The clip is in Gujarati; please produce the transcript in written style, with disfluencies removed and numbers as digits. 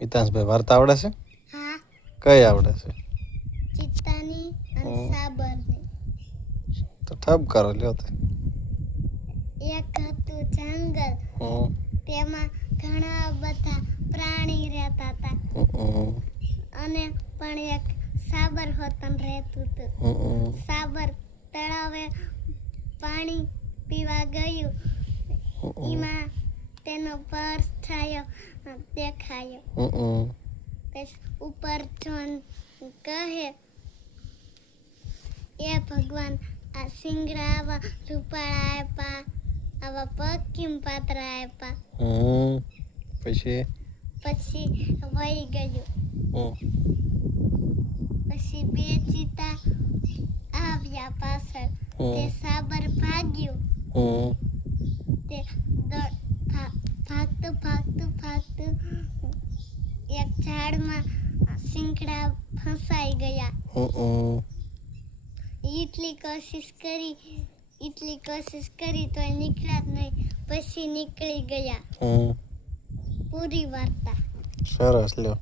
મિતાંશભાઈ વાર્તા આવડે છે? હા. કઈ આવડે છે? ચિત્તાની અને સાબરની. તો ઠપ કરો લ્યો તે. એક હતું જંગલ. તેમાં ઘણા બધા પ્રાણી રહેતા હતા. અને પણ એક સાબર હોતન રહેતું હતું. સાબર તળાવે પાણી પીવા ગયું. એમાં તેનો પરછાયો દેખાયો. ઉપર જોન કહે, એ ભગવાન, આ સિંગડા આવા રૂપાળા આપ્યા, આવા પગ કેમ પાતળા આપ્યા. પછી વહી ગયું. પછી બે ચિત્તા આવ્યા પાછળ. તે સાબર ભાગ્યું. તે ભાગતું એક ઝાડમાં સિંગડા ફસાઈ ગયા. એટલી કોશિશ કરી તો નીકળ્યા જ નહીં. પછી નીકળી ગયા. પૂરી વાર્તા. સરસ લ્યો.